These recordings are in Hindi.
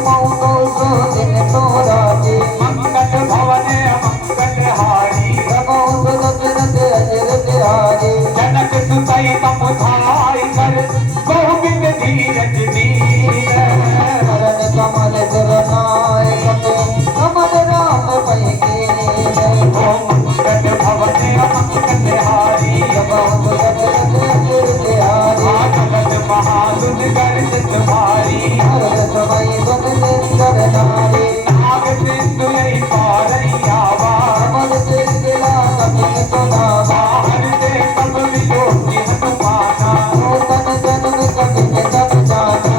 कमाऊं सो दिन तोरा के मंगल भवन मंगल हारी कमाऊं दशरथ अजर बिहारी जनक सुतई तम धाई कर गोविंद धीरज नीर करण कमल सुरनाय कपे कमल राम पै के ओ मंगल भवन मंगल हारी कमाऊं दशरथ अजर बिहारी जगत महासुद गर्जित भारी हर समय बन कर नारी नाग सिंधु यही पारैयावा कमल से गिला कपिन सुनावा बाहर से सब वियोगी हनुमाना तन जन्म कपिन जब जाना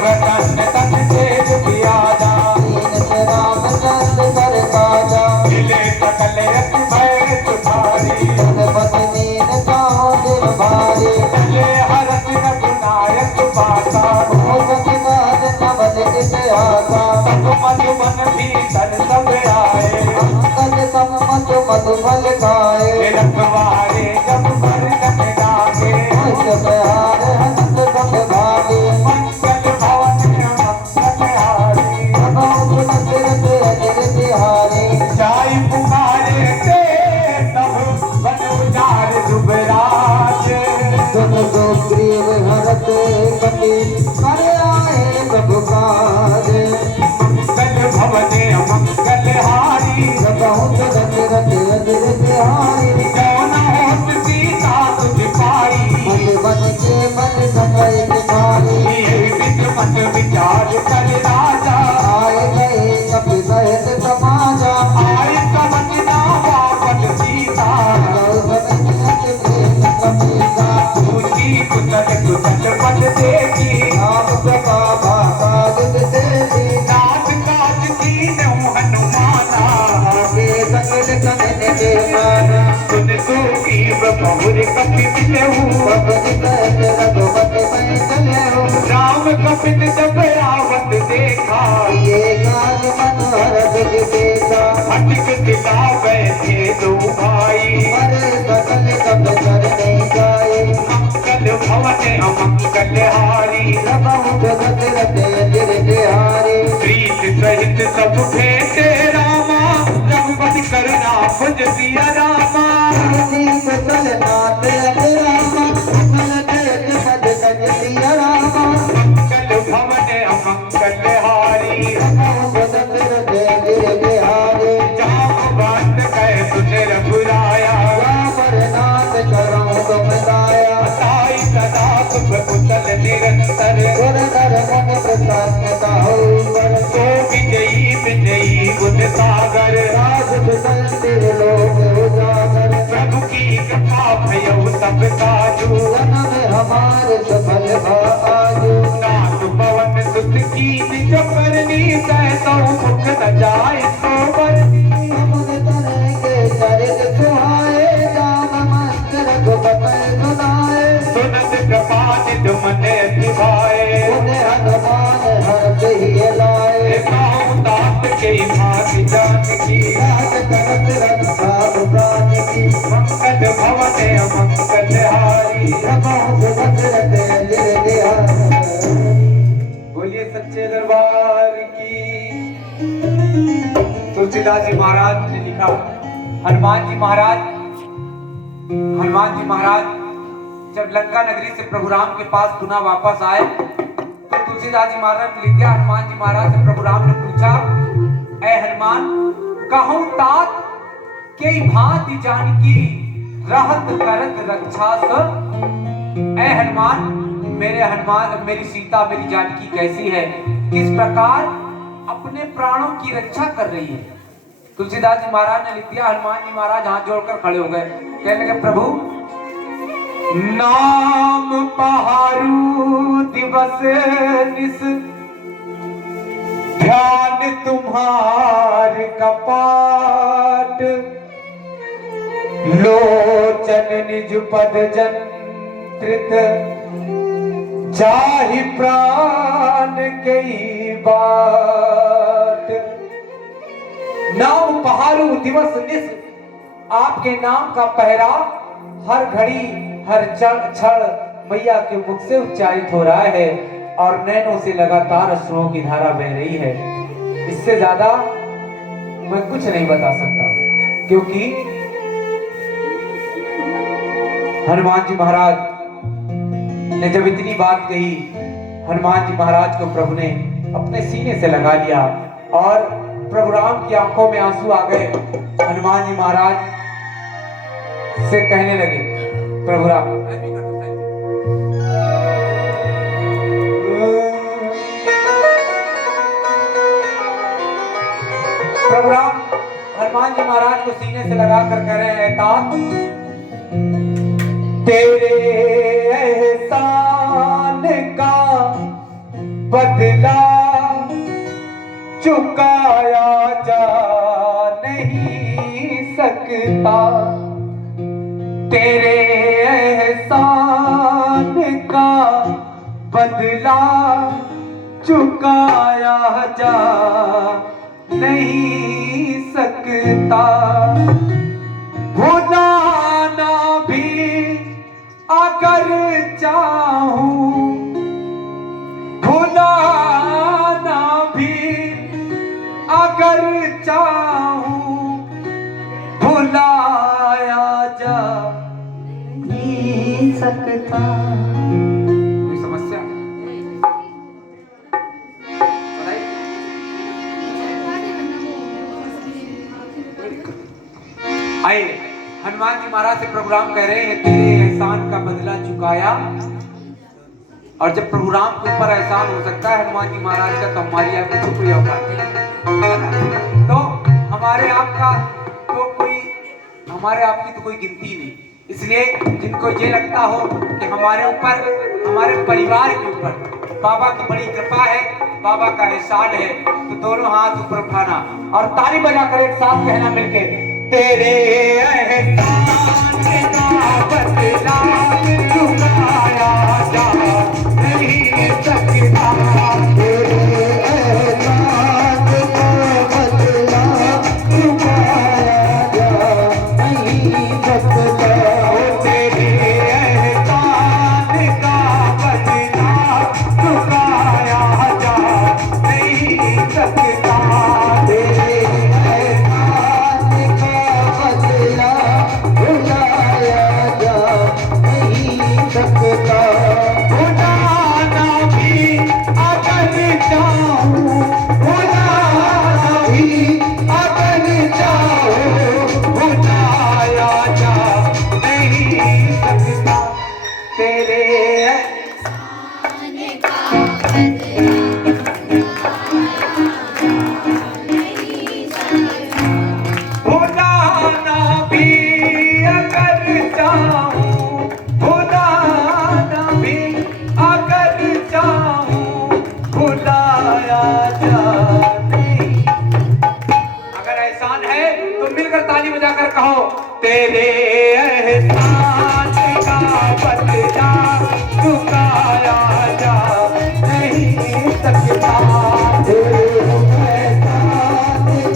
प्रसन्न तन तेज पियादा दीन से रामचंद्र कर काजा मिले सकल यति भय तुम्हारी जगपति दीन साहो दिल भारी चले हरस रघुनायक बाता हो सखी बाज कमल किस आसा सब मधुबन भीतर सब आए अंकज सम मधु मधु फल खाए रखवारे जब बरगद डाके हंस बिहार हंस सब भागे मंगल भवन मंगल हारी कमाऊं दशरथ अजर बिहारी जाई पुकारे ते तब बन उजार दुबराज सुन सुग्रीव हरत कपि कर आए प्रभु काज मंगल भवन मंगल हारी कमाऊं दशरथ अजर बिहारी कौन होत सीता तुझ पाई मन बन के मन सफल दिखाई ये विच मत विचार कर राजा आए गए कपि सहित समाजा आय समझ ना वापस सीता ऊंची कुतल कुतल पद देखी नाथ काज की नौ हनुमाना सुन सूखी बहुर कपि मिलहु राम कपिन जब रावत देखा हटिक दिला बैठे दो भाई मंगल भवन अमंगल हारी प्रीत सहित सब भेटे रामा रघुपति करुणा भुज दिया रामा मंगल भवन अमंगल हारी जामवंत कह तुझ रघुराया ताई सदा सुख कुशल निरंतर तो विजयी विजयी गुण सागर प्रभु की कृपा भयउ सब काजू हमारे सफल आजू नाथ पवन सुत की निज करनी सहसौ मुख न जाय सो बरनी समुद्र तरे के चरित सुहाए जाम मस्त रघुपति सुनाए सुनत कृपा निध मन निभाए उन्हें हनुमान हर्ष ही लाए गाँव दात के भाति जान की राज करत रक्षा प्राण की मंगल भवन मंगल हारी कमाऊं दशरथ अजर बिहारी बोलिए सच्चे दरबार की। तुलसीदास जी महाराज ने लिखा हनुमान जी महाराज जब लंका नगरी से प्रभु राम के पास पुनः वापस आए तो तुलसीदास जी महाराज ने लिख दिया। हनुमान जी महाराज से प्रभु राम ने पूछा, ऐ हनुमान कहूं तात के भांति जानकी रहत करत रक्षा स। ऐ हनुमान मेरी सीता मेरी जानकी कैसी है, किस प्रकार अपने प्राणों की रक्षा कर रही है। तुलसीदास जी महाराज ने लिख दिया। हनुमान जी महाराज हाथ जोड़कर खड़े हो गए, कहने लगे प्रभु नाम पहारू दिवस निस ध्यान तुम्हार कपाट लोचन निज पद जंत्रित जाहि प्राण कई बात। नाम पहारू दिवस निस, आपके नाम का पहरा हर घड़ी हर क्षण मैया के मुख से उच्चारित हो रहा है। और नैनों से लगातार अश्रुओं की धारा बह रही है। इससे ज्यादा मैं कुछ नहीं बता सकता, क्योंकि हनुमान जी महाराज ने जब इतनी बात कही, हनुमान जी महाराज को प्रभु ने अपने सीने से लगा लिया और प्रभु राम की आंखों में आंसू आ गए। हनुमान जी महाराज से कहने लगे, प्रभु राम प्रभु राम हनुमान जी महाराज को सीने से लगाकर कह रहे हैं, तात तेरे एहसान का बदला चुकाया जा नहीं सकता, तेरे एहसान का बदला चुकाया जा नहीं सकता, भुलाना भी अगर चाहूं, भुलाना भी अगर चाहूं, भुलाया जा नहीं सकता। कोई समस्या? आए हनुमान जी महाराज से प्रभु राम कह रहे हैं, तेरे एहसान का बदला चुकाया। और जब प्रभु राम के ऊपर एहसान हो सकता है हनुमान जी महाराज का, तो हमारी आपकी तो कोई औकात नहीं, तो हमारे आपका तो कोई, हमारे आपकी तो कोई गिनती नहीं। इसलिए जिनको ये लगता हो कि हमारे ऊपर, हमारे परिवार के ऊपर बाबा की बड़ी कृपा है, बाबा का एहसान है, तो दोनों हाथ ऊपर उठाना और ताली बजाकर एक साथ कहना मिलके, तेरे एहसान का बदला चुकाया जा नहीं सकता, तेरे एहसान का बदला चुकाया जा नहीं सकता, तेरे एहसान का बदला चुकाया जा नहीं सकता, तेरे एहसान का बदला भुलाया जा नहीं सकता, भुलाना भी अगर चाहूं, भुलाना भी अगर चाहो भुलाया जा नहीं सकता, तेरे भुलाना भी अगर चाहूं, भुलाना भी अगर चाहूं, भुलाया जा नहीं। अगर एहसान है तो मिलकर ताली बजाकर कहो, तेरे एहसान का बदला चुकाया जा नहीं सकता, तेरे एहसान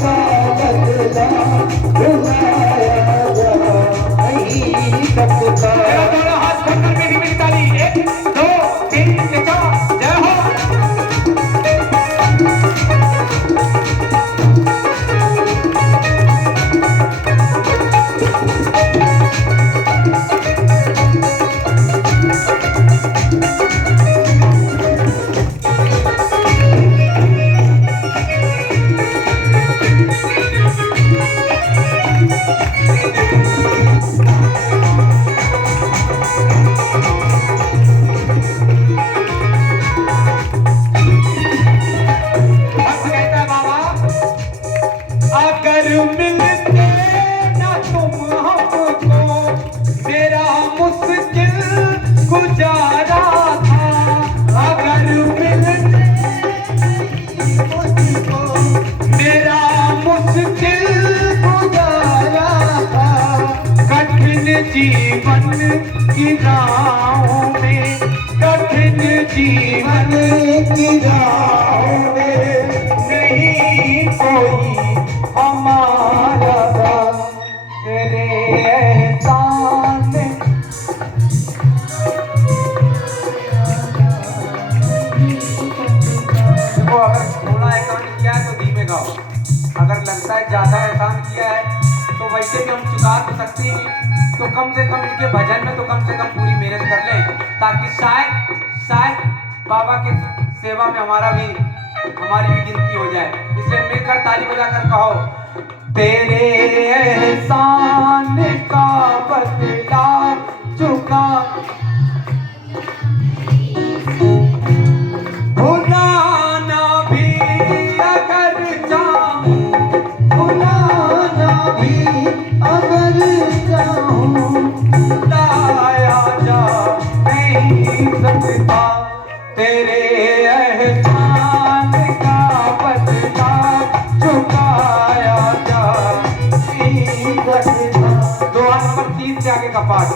का बदला भुलाया जा नहीं सकता। मेरा दोनों हाथ पकड़ मेरी मेरी ताली, 1 2 3 4 जय हो। भक्त कहता है, बाबा अगर मिलते ना तुम हमको, मेरा मुश्किल गुजारा था, अगर मिलते मुझको, मेरा मुश्किल गुजारा था, कठिन जीवन की राहों में, कठिन जीवन की राहों में नहीं कोई हमारा था, तेरे एहसान थोड़ा एहसान किया है तो धीमे गाओ, अगर लगता है ज्यादा एहसान किया है तो वैसे भी हम चुका तो सकते ही नहीं, तो कम से कम इनके भजन में तो कम से कम पूरी मेहनत कर लें, ताकि शायद बाबा की सेवा में हमारी भी गिनती हो जाए। इसलिए मिलकर ताली बजाकर कहो, तेरे एहसान का बदला चुका भुलाना भी अगर चाहूं, भुलाना भी अगर चाहूं, लाया जा नहीं सकता, तेरे एहसान का बदला चुकाया जा नहीं सकता। दुआ नंबर 3 से आगे का पाठ।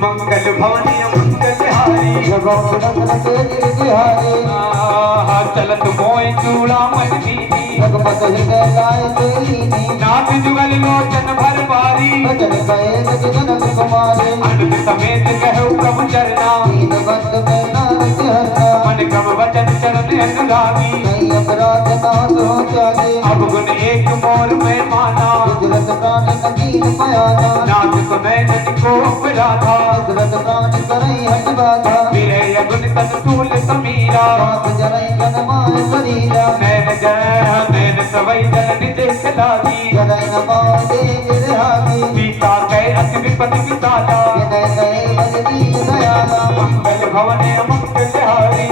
मंगल भवनी मंगल हारी, चलत मोय चूड़ा मन दीनी, नाथ जुगल लोचन भर बारी, अनंत समेत कहो प्रभु चरना, मन क्रम वचन चरण अनुरागी, अब गुण एक मोर में माना, नाथ सुनय नद को राधा, विरय गुण तन तूल समीरा, नैन सवै जल निदेश लागी, सीता कह अति विपति विसाला, मंगल भवन मंगल हारी,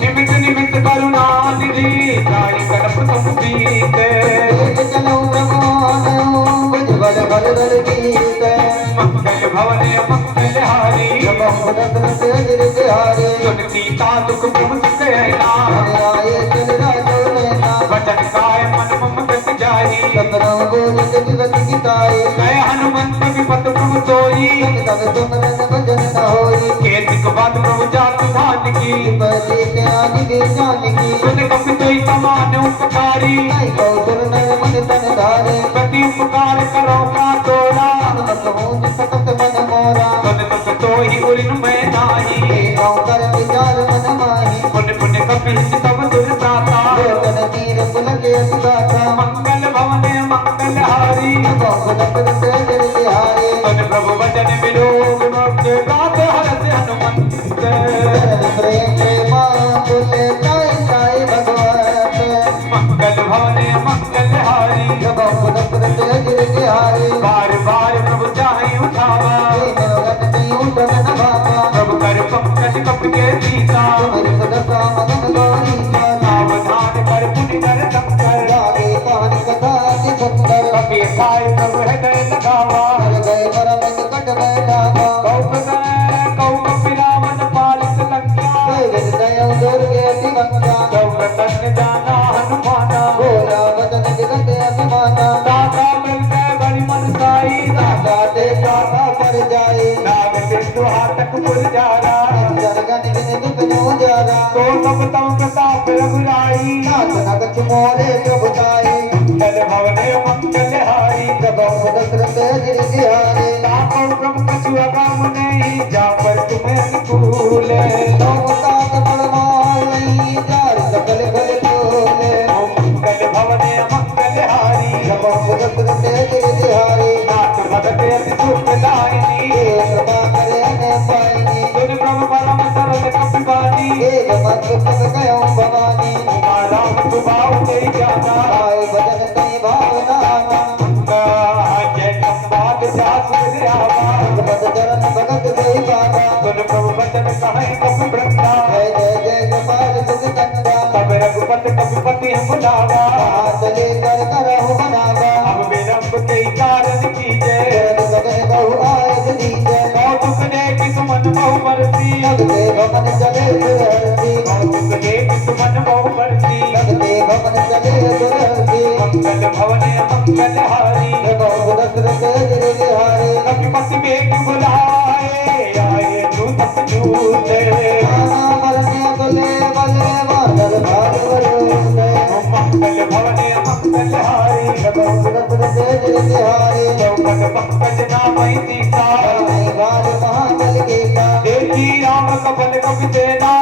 निमित निमित करुणा निधि, जाय कल्प तुम प्रीत, मंगल भवन मंगल हारी, सुन सीता दुख प्रभु सुख हैना, वचन काय मन मम गत जाई, गए हनुमंत विपत प्रभु सोई, केतिक बात प्रभु जातु धान की, सुन कपि तोई समान उपकारी, प्रति उपकार करो का तोड़ा, सुन तुक तो ही उरिन में नाही, पुण्य पुण्य कपि सब दुर्प्राता, मंगल भवन मंगल हारी, सुन प्रभु वचन विलोक मोक्ष गात हरस हनुमंत, मंगल भवन मंगल हारी, बार बार प्रभु चाहे उठावा, प्रभु कर पंकज कप के सीता, सावधान कर पुनि कर टक्कर, कपि खाए प्रभु हृदय लगावा, कौ कपि रावण पालित लंका, कौ कतन जाना हनुमाना, दाता मिल गए बड़ी मनसाई, नाग सिंधु हाथक पुर जारा, तो सब तम प्रताप रघुराई, मंगल भवन मंगल हारी, तापव ब्रह्म कछु अगम नहीं, जा पर तुम्हें अनुकूल, मंगल भवन मंगल हारी, नाथ भगत अति सुख दायिनी, तुझ प्रभु परम सरल कपिवानी, राम सुभाव तेरी जाना, जय संवाद जास मेरे आवा, तुझ प्रभु वचन कहे कपि वृंदा, सब रघुपत कपिपति हम बुलावा, अब विलंब के कारण कीजे, कौतुक देख सुमन बहु बरसी, कौतुक देख सुमन बहु बरसी, मंगल भवन मंगल हारी, कपिपति बेग बुलाए, आए दूत सजूते, मंगल भवन मंगल हारी, चौपट पंकज नामई सीता, देखी राम कपल कपि सेना,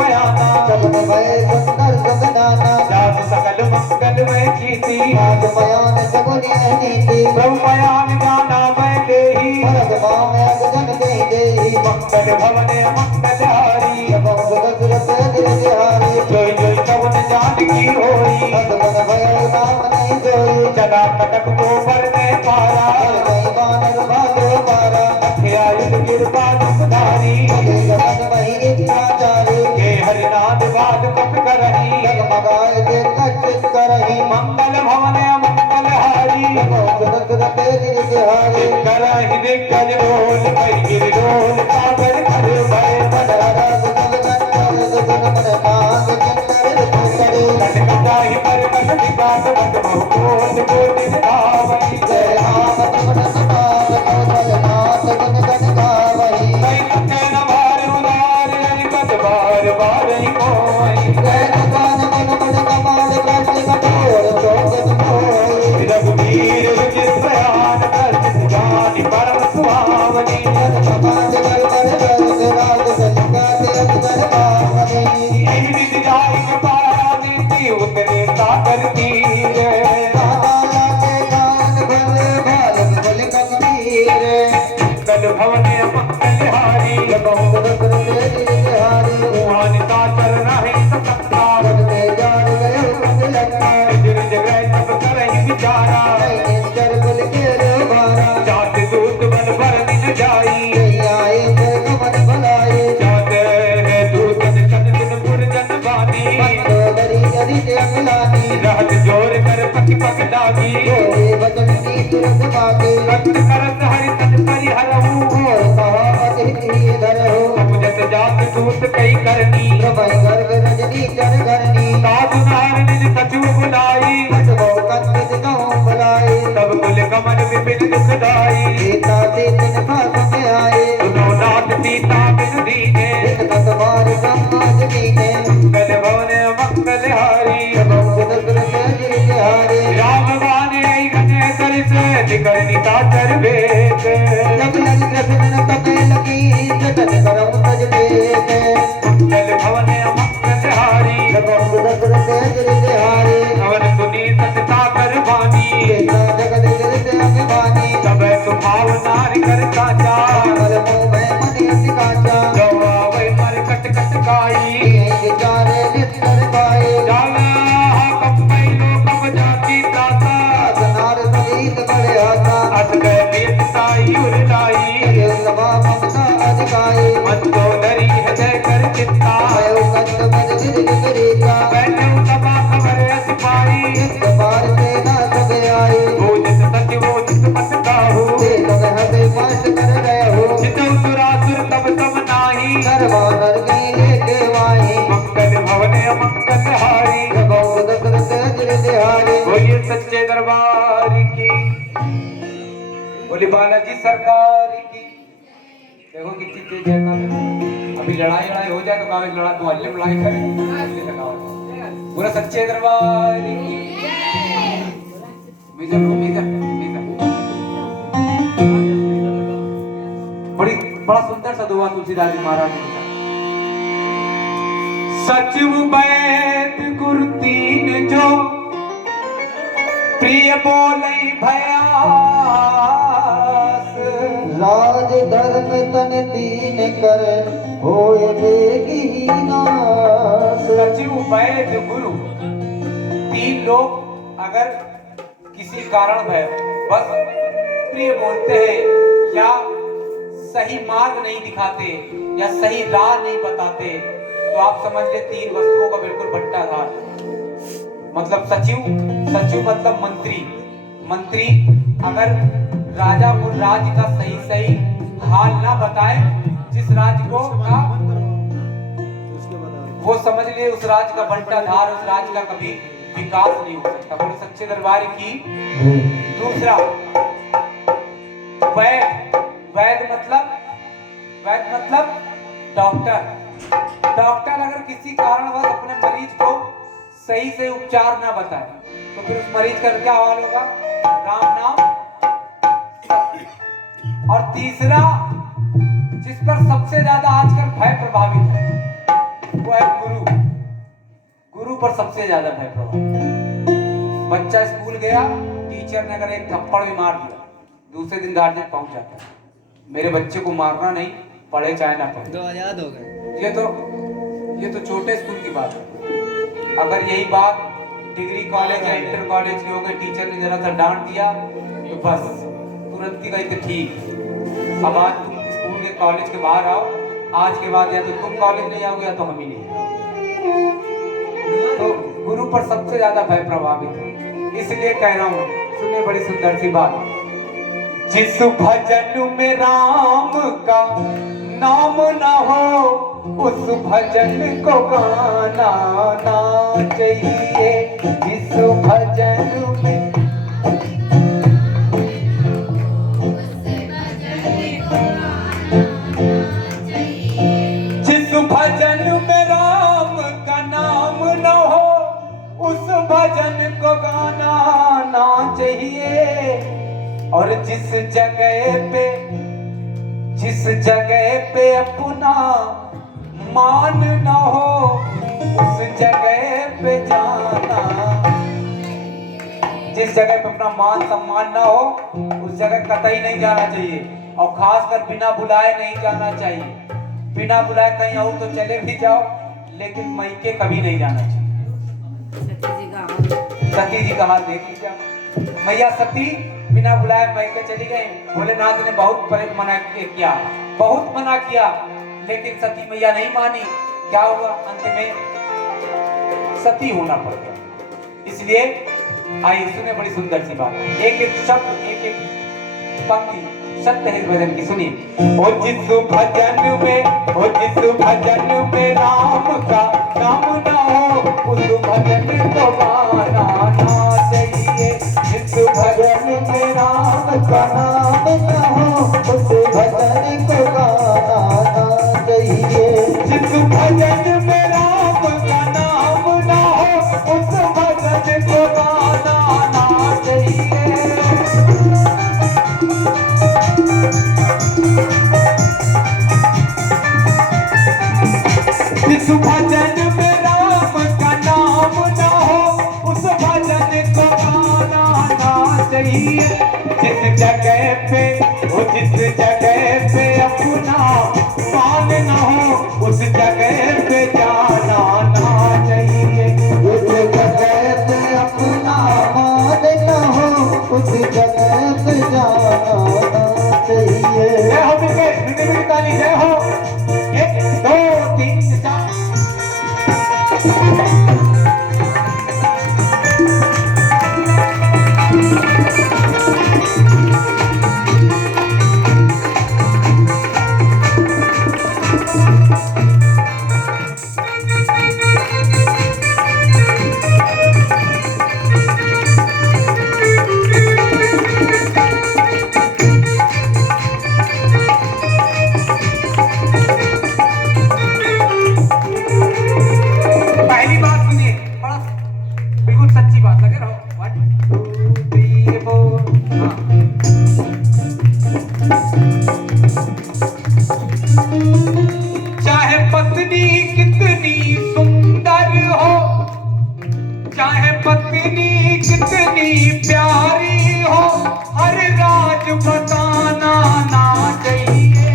बयाना सबन भय सुंदर सुगदाना जात सकल मंगलमय कीर्ति नाथ बयान सगुनी नीति प्रभु बयान गाना मैं देही भरत भाव अगजन दे देहि मंगल भवन मंगलहारी बहुत दशरथ दिल बिहारी जोई जोई पवन जानकी होई सबन भय नाम नहीं जोई चला कटक गोबर में पारा जय बानर भालो पारा आयुध कृपा दुखधारी जगत वही इच्छाचारी हे हरिनाथ बात कप करही जगमगाए के कच्चित करही मंगल भवन मंगलहारी बहुत दशरथ दिल बिहारी करहि दिग्गज रोल भई गिर डोल सागर कर भय मनहरा सुगल गंधर्व सुगन मन नाग किन्नर सुंदरी कटकटाहि पर कट विकास बंद बहु कोट कोटि धावई जय राम सुमन समाल कौशल नाथ गुण गण गावही कई कटे न भार उदार अनिकट बार बार ही कोई जय भगवान मन मन कमाल कृष्ण कठोर शोकन मोहि रघुवीर रुचिर प्रयाण कर जानि परम सुहावनी समाज बल बल बल राज सलिका ते अजगर पावनी यही विधि जाहि के पारा नीति उतरे सागर तीर दादा लागे गान भले भारत बल कबीर कल भवन मंगलहारी बहुत दशरथ दिल बिहारी मोहनिता चरण है सत्ता सबते जान गए मंगलंगा निज जगह सब करहि विचारा निंदर कुल के भारा जात दूत बन भर दिन जाई जय आए जय कमन भलाए जात है दूत जन दिन पुर जन बानी मंदोदरी जरी जंगलानी रहत जोर कर पति पग लागी बोले वचन की तुरंत मागे कष्ट करत हरि तन परिहरहु और कहावत ही धरहु समुझत जात दूत कई करनी प्रभय गर्ग रजनी चर घरनी साधु नार निज सचिव बुलाई हटबो कंदित कहूँ भलाए सब कुल कमल विपिन दुखदाई सीता से तिन भाग में आए सुनो नाथ सीता बिन दीने इतना तुम्हारे समाज कीने मंगल भवन मंगलहारी बहुत दशरथ दिल बिहारी राम बाने गने सरिस दिगरनिता कर वेद जब लग कृष्ण तपे लगी जतन करम तज देख मंगल भवन मंगलहारी बहुत दशरथ दिल बिहारी अवन सुनी सतता कर बानी सीता जगत गिरते अभिमानी सब सुभाव नारी कर साचा कमल मोह में मनि अति काचा गवा वै मर कट कट काई ये चारे निस्तर पाए जाला कप पैलो कप जाती ताता नार संगीत बड़े आता अस गए बेत साई उरलाई ये सभा ममता अधिकाई मंदोदरी हृदय कर चित्ता आयो कंद मद गिर गिरीता बैठे सभा खबर सिपाही जिस पार से ना सब आई भोजस सचिवो जिस पत काहू ते सब हसे पास कर गए हो जितु सुरासुर तब तब नाही दरबार की लेके वाही मंगल भवन मंगलहारी बहुत दशरथ दिल बिहारी बोलिए सच्चे दरबार की बोले बालाजी सरकार की। देखो कितनी तेज है ना। अभी लड़ाई हो जाए तो कागज लड़ा मोहल्ले में लड़ाई करें पूरा सच्चे दरबार की। बड़ा सुंदर सा दुआ तुलसीदास जी महाराज ने लिखा। सचिव वैद गुरु तीन जो प्रिय बोलई भयास राज धर्म तन दीन कर होय बेगी नाश सचिव वैद गुरु तीन लोग अगर किसी कारण भय बस प्रिय बोलते हैं या सही मार्ग नहीं दिखाते या सही राह नहीं बताते तो आप समझ ले तीन वस्तुओं का बिल्कुल बट्टाधार। मतलब सचिव मतलब मंत्री अगर राजा को राज्य का सही हाल ना बताए जिस राज्य को का वो समझ लिए उस राज्य का बंटाधार उस राज्य का कभी विकास नहीं हो सकता। बोले सच्चे दरबार की। दूसरा वैद मतलब डॉक्टर अगर किसी कारणवश अपने मरीज को सही से उपचार ना बताए तो फिर उस मरीज का क्या हाल होगा? राम नाम। और तीसरा जिस पर सबसे ज्यादा आजकल भय प्रभावित है वो है गुरु। गुरु पर सबसे ज्यादा भय प्रभाव। बच्चा स्कूल गया, टीचर ने अगर एक थप्पड़ भी मार दिया, दूसरे दिन गार्जियन पहुंच जाता है, मेरे बच्चे को मारना नहीं, पढ़े चाहे ना पढ़े। तो आजाद हो गए। ये तो छोटे स्कूल की बात है। अगर यही बात डिग्री कॉलेज या इंटर कॉलेज की हो गई, टीचर ने जरा सा डांट दिया तो बस तुरंत ही गई तो ठीक। अब आज तुम स्कूल के कॉलेज के बाहर आओ, आज के बाद या तो तुम कॉलेज नहीं आओगे या तो हम ही नहीं आओगे। तो गुरु पर सबसे ज्यादा भय प्रभावित है, इसलिए कह रहा हूँ। सुनिए बड़ी सुंदर सी बात। जिस भजन में राम का नाम ना हो, उस भजन को गाना ना चाहिए। जिस भजन में राम का नाम न हो, उस भजन को गाना ना चाहिए। और जिस जगह पे अपना मान न हो, उस जगह पे जाना। जिस जगह पे अपना मान सम्मान ना हो, उस जगह कतई नहीं जाना चाहिए। और खासकर बिना बुलाए नहीं जाना चाहिए। बिना बुलाए कहीं आओ तो चले भी जाओ, लेकिन मैके कभी नहीं जाना चाहिए। सती जी का हाल देख लीजिए। मैया सती बिना बुलाए मैके चली गई। भोलेनाथ ने बहुत मना किया, बहुत मना किया, लेकिन सती मैया नहीं मानी। क्या हुआ? अंत में सती होना पड़ गया। इसलिए आइए सुने बड़ी सुंदर सी बात। एक एक शब्द, एक एक पंक्ति सत्य है भजन की, सुनिए। ओ जिस भजन में राम का नाम ना हो, उस भजन को गाना ना चाहिए। जिस भजन में राम का नाम ना हो, उस भजन को गाना ना चाहिए। जिस भजन में राम का नाम ना हो, उस भजन को गाना ना चाहिए। जिस भजन में राम का नाम ना हो, उस भजन को गाना ना चाहिए। जिस जगह पे अपना मान ना हो, उस जगह पे जाना ना चाहिए। जिस जगह पे अपना मान ना हो, उस जगह पे जाना ना चाहिए। जय हो बिल्कुल ताली, जय हो। 1 2 3 4। पहली बात सुनिए, बड़ा बिल्कुल सच्ची बात लगे रहो। 1 2 3 4। चाहे पत्नी कितनी सुंदर हो, चाहे पत्नी कितनी प्यारी हो, हर राज बताना ना चाहिए।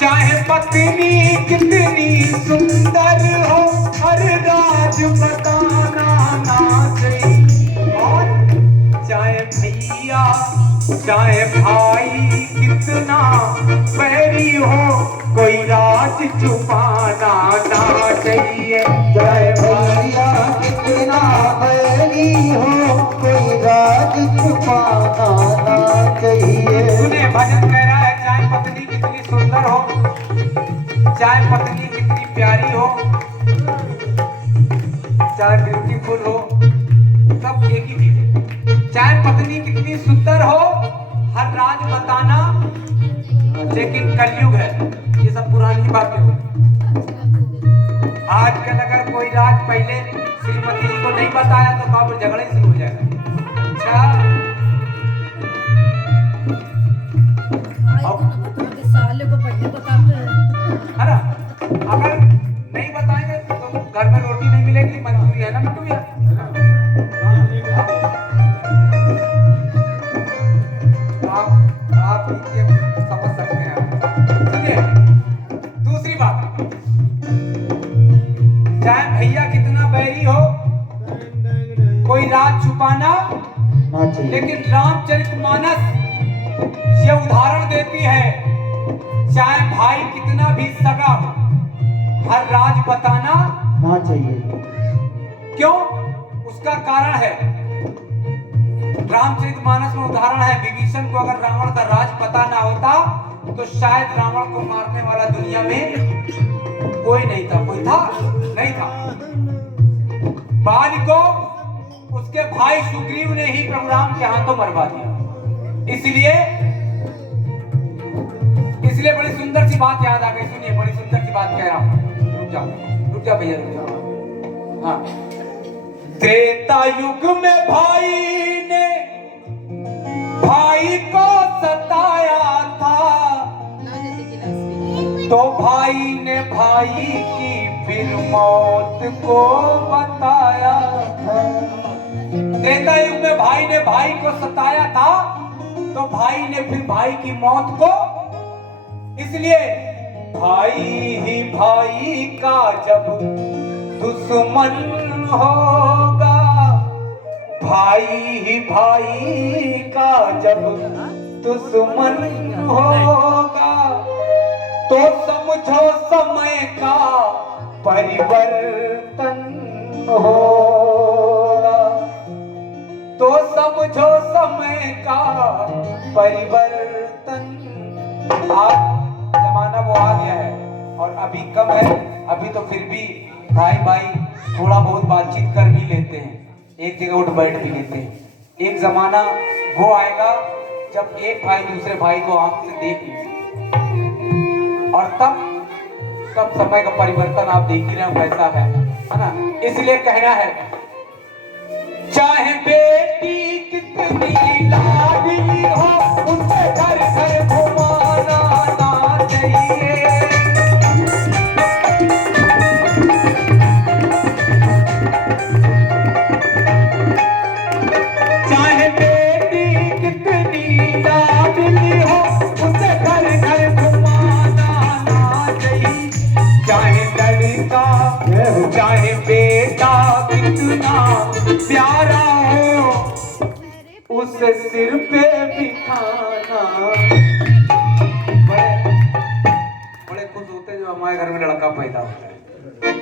चाहे पत्नी कितनी सुंदर हो, हर राज बताना ना चाहिए। और चाहे भाई कितना बैरी हो, कोई राज छुपाना ना चाहिए। चाहे भैया कितना बैरी हो, कोई राज छुपाना ना चाहिए। सुने भजन कह रहा है, चाहे पत्नी कितनी सुंदर हो, चाहे पत्नी कितनी प्यारी हो, चाहे ब्यूटीफुल हो, सब एक ही चीज है। चाहे पत्नी कितनी सुंदर हो, हर राज बताना, लेकिन कलयुग है, ये सब पुरानी बातें हो। आजकल अगर कोई राज पहले श्रीमती जी को नहीं बताया तो बाबू झगड़ा ही शुरू हो जाएगा। अच्छा साले को पहले बताते हैं। है ना, अगर नहीं बताएंगे तो घर में रोटी नहीं मिलेगी, मजबूरी है ना बिट्टू भैया। आप ये समझ सकते हैं। चलिए दूसरी बात, चाहे भैया कितना बैरी हो, कोई राज छुपाना, ना चाहिए। लेकिन रामचरितमानस ये उदाहरण देती है, चाहे भाई कितना भी सगा हो, हर राज बताना ना चाहिए। क्यों? उसका कारण है, रामचरितमानस में उदाहरण है, विभीषण को अगर रावण का राज पता ना होता तो शायद रावण को मारने वाला दुनिया में कोई नहीं था। कोई था? नहीं था। बाली को उसके भाई सुग्रीव ने ही प्रभु राम के हाथों मरवा दिया। इसलिए बड़ी सुंदर सी बात याद आ गई। सुनिए, बड़ी सुंदर सी बात कह रहा हूं। रुक जाओ भैया, रुक जाओ। हाँ, त्रेता युग में भाई ने भाई को सताया था, तो भाई ने भाई की फिर मौत को बताया था। त्रेता युग में भाई ने भाई को सताया था, तो भाई ने फिर भाई की मौत को, इसलिए भाई ही भाई का जब दुश्मन होगा, भाई ही भाई का जब दुश्मन होगा, तो समझो समय का परिवर्तन होगा, तो समझो समय का परिवर्तन। आज जमाना वो आ गया है और अभी कम है, अभी तो फिर भी भाई भाई थोड़ा बहुत बातचीत कर भी लेते हैं, एक जगह उठ बैठ भी लेते हैं। एक जमाना वो आएगा जब एक भाई दूसरे भाई को आंख से देख लेगा, और तब समय का परिवर्तन आप देख ही रहे हो कैसा है ना। इसलिए कहना है, चाहे बेटी कितनी लाडली हो, उसे घर घर घुमाना ना चाहिए। चाहे बेटी कितनी लाडली हो, उसे घर घर घुमाना ना चाहिए। चाहे लड़का चाहे बेटा कितना प्यारा हो, उसे सिर पे बिठाना। बड़े खुश होते हैं जब हमारे घर में लड़का पैदा होता है।